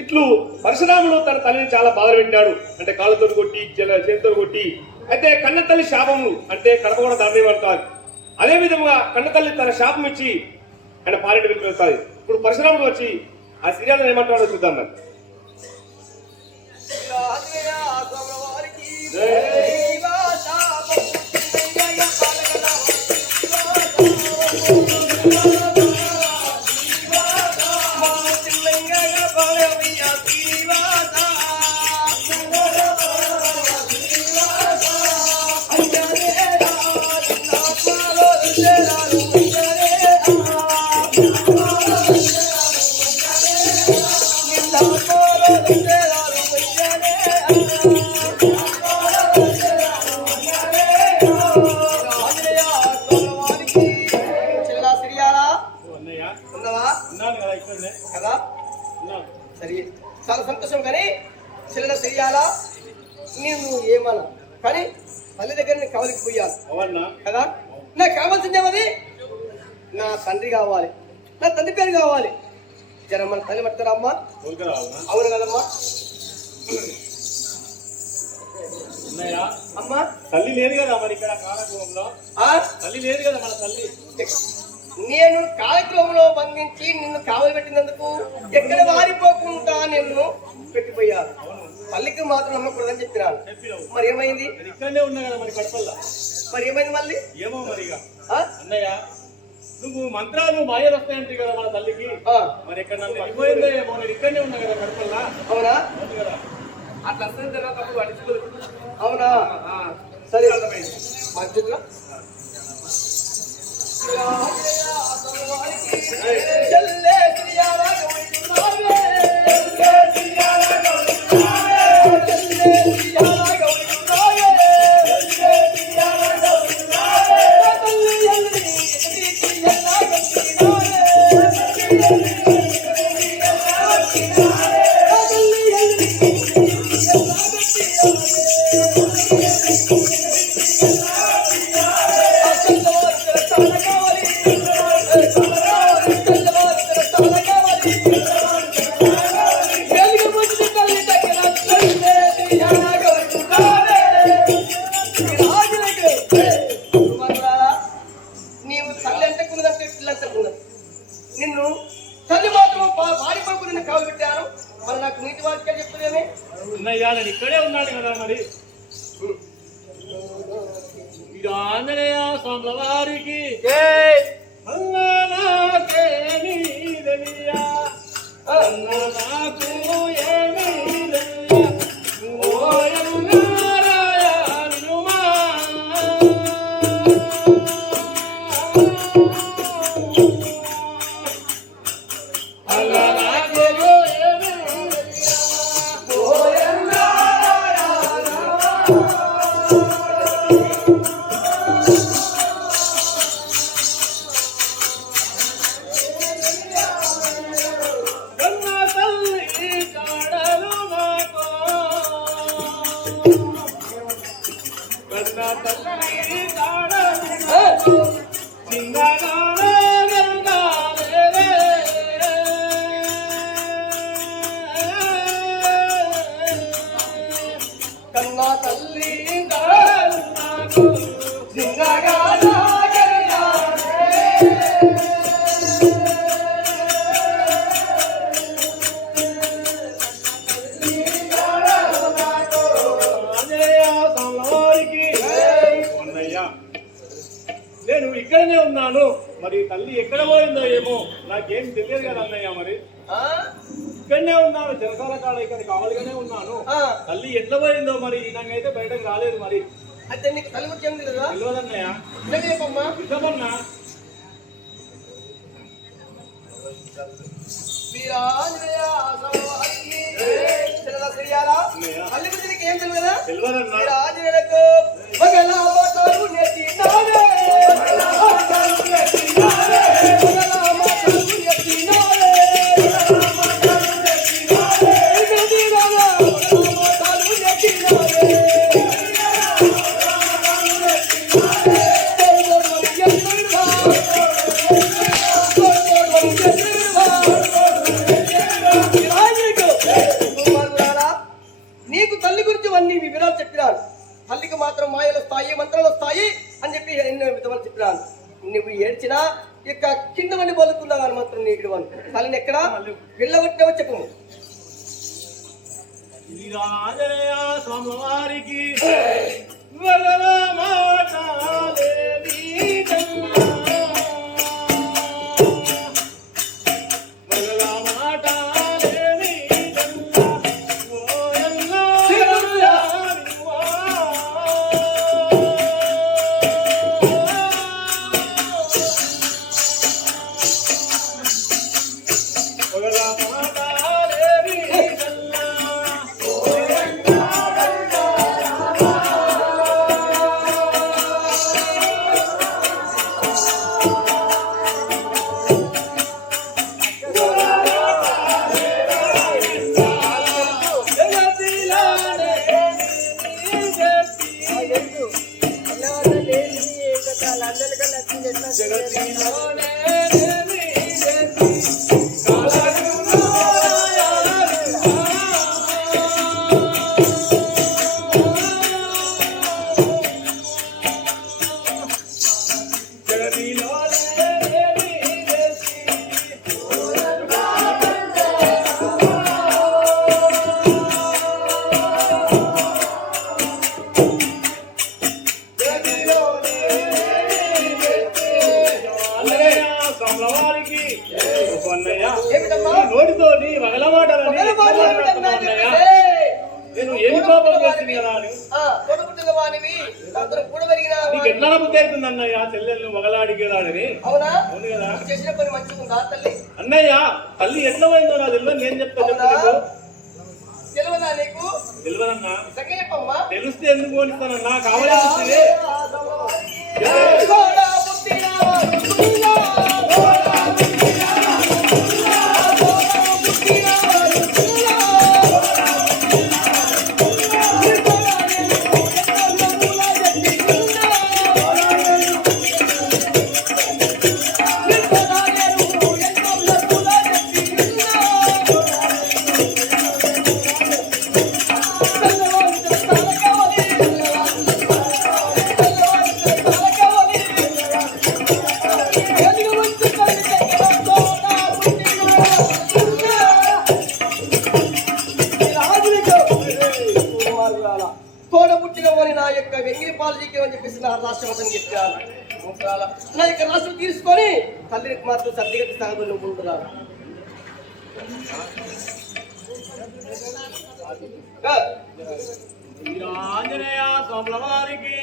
ఇట్లు పరశురాముడు తన తల్లిని చాలా బాధ పెట్టాడు. అంటే కాళ్ళతో కొట్టి చేతితో కొట్టి. అయితే కన్న తల్లి శాపములు అంటే కడప కూడా దాటేమంటారు. అదే విధంగా కన్న తల్లి తన శాపం ఇచ్చి ఆయన పారెట వెళ్ళిపోతాయి. ఇప్పుడు పరశురాముడు వచ్చి ఆ శ్రీరాముడు ఏమంటాడో చూద్దాం. మరి సరే చాలా సంతోషం. కానీ చిన్న చెయ్యాలా నేను ఏమన్నా కానీ తల్లి దగ్గర నేను కవలికి పోయాలి కదా. నాకు కావాల్సింది ఏమది? నా తండ్రి కావాలి, నా తండ్రి పేరు కావాలి. జర మన తల్లి పడతారా అమ్మా? అవును కదమ్మా. అమ్మా తల్లి లేదు కదా మరి ఇక్కడ కాలగృహంలో. తల్లి లేదు కదా మన తల్లి. నేను కాలగృహంలో బంధించి నిన్ను కావలి పెట్టినందుకు ఎక్కడ వారిపోకుండా నిన్ను పెట్టిపోయాను. తల్లికి మాత్రం నమ్మకూడదని చెప్పినాను. మరి ఏమైంది? ఇక్కడనే ఉన్నా కదా మరి కడపల్లా. మరి ఏమైంది మళ్ళీ? ఏమో మరి అన్నయ్య నువ్వు మంత్రాలు మాయలు వస్తాయంటే కదా మన తల్లికి. మరి ఇక్కడ నన్ను వెళ్ళిపోయిందో ఏమో. నేను ఇక్కడనే ఉన్నా కదా కడపల్లా. అవునా? కదా అట్లా వస్తుంది తర్వాత అప్పుడు అవునా? సరే మంచిగా నిన్ను తల్లి మాత్రం వాడి కొడుకు నిన్ను కావలి పెట్టాను. మరి నాకు నీటి వాక్యాలు చెప్తుందేమి? అన్నయ్య నేను ఇక్కడే ఉన్నాడు కదా మరి. ఇక ఆంజనేయ స్వాముల వారికి కన్నా తల్లి నేను ఇక్కడనే ఉన్నాను. మరి తల్లి ఎక్కడ పోయిందో ఏమో నాకేం తెలియదు కదా అన్నయ్య. మరి ఇక్కడనే ఉన్నాను, జనకాల కాడ ఇక్కడ కావాలిగానే ఉన్నాను. తల్లి ఎట్లా పోయిందో మరి నాకైతే బయటకు రాలేదు. మరి అయితే నీకు తల్లి ముఖ్యం కదా? తెలియదన్నయ్య. నిజమన్నా తల్లి గురించి నీకు ఏం తెలియదా? తెలియదన్నా. రాజులకు చదువుకుందా కానీ మాత్రం నీకుడు వాడు తల్లిని ఎక్కడ వెళ్ళగొట్టినవో చెప్పు. ఆంజనేయ స్వామివారికి వదల మాటలేవి కన్నా. వదల మాటలేవి కన్నా. ఓయన్నా వినువా. వదల మాటలేవి కన్నా. ఏమిటమ్మా? నోటితో నీ వగలమాటలని నేను ఏమి కోపం చేస్తుంది కదా అని కొడుకుతున్న వానివి అందరూ కూడా పెరిగినా నీకు ఎట్లా బుద్ధి అవుతుంది అన్నయ్య చెల్లెళ్ళు వగలాడిగేదాడని. అవునా? అవును కదా చేసిన పని మంచిగా ఉందా తల్లి? అన్నయ్య తల్లి ఎట్లా పోయిందో నా తెలియదు, నేను చెప్తా చెప్పు. తెలియదా నీకు? తెలియదన్నా. సంగతి చెప్పమ్మా. తెలిస్తే ఎందుకు పోనిస్తానన్నా, కావాల్సింది తోడ పుట్టిన వారి నా యొక్క వెంగిరి పాలు జీకేమని చెప్పేసి నా రాష్ట్రపతిని చెప్పాను. నా యొక్క రాష్ట్రం తీసుకొని తల్లికి మాత్రం సర్దిగతి స్థానంలో నువ్వు ఉంటున్నావు. ఆంజనేయ స్వాముల వారికి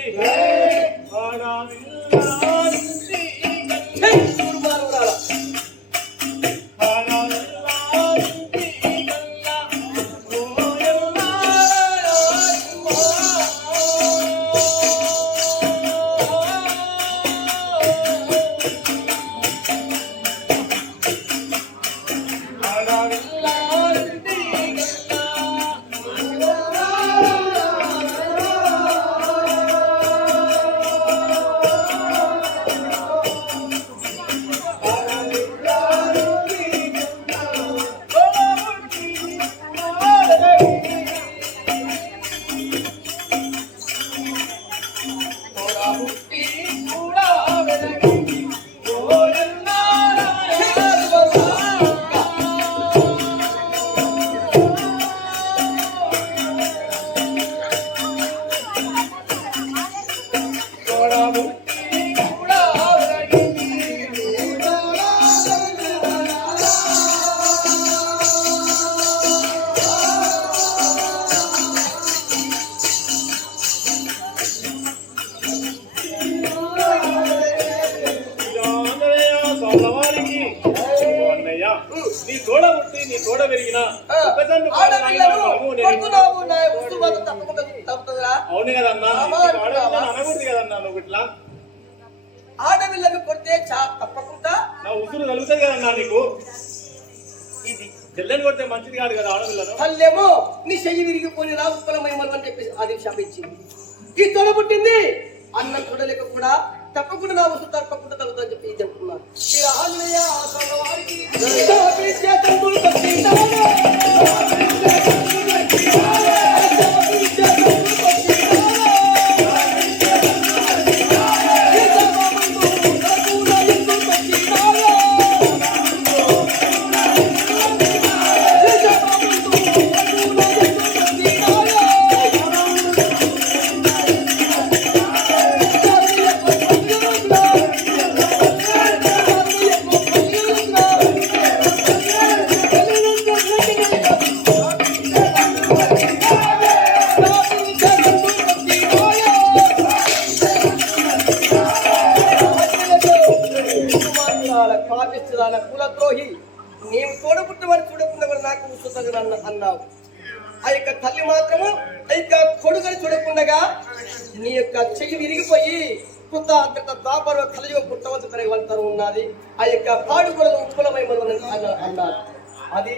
నీ తోడ పుట్టి నీ తోడ పెరిగిన అవును కదన్నా, అనకూడదు కదన్నా నువ్వు ఇట్లా. ఆడపిల్లను కొడితే తప్పకుండా నా ఉసురు కలుగుతుంది కదన్నా నీకు. ఇది చెల్లెని కొడితే మంచిది కాదు కదా ఆడపిల్లను. తల్లేమో నీ చెయ్యి విరిగిపోయి రా ఉప్పలమయమని అని చెప్పేసి అది శాపించింది. ఈ తొడ పుట్టింది అన్నం చూడలేక కూడా తప్పకుండా నా ఉసురు తప్పకుండా తగ్గుతుందని చెప్పి చెప్తున్నాను. నీవు తోడపుట్టమని చూడకుండా కూడా నాకు ఉసుతది అన్నావు. ఆ యొక్క తల్లి మాత్రము ఆ యొక్క కొడుకుని చూడకుండగా నీ యొక్క చెయ్యి విరిగిపోయి కృత అంతట ద్వాపర కలియుగ పుట్టవంత పెరగవంతరం ఉన్నది. ఆ యొక్క పాడు కూడా ఉత్పలమై అన్నారు. అది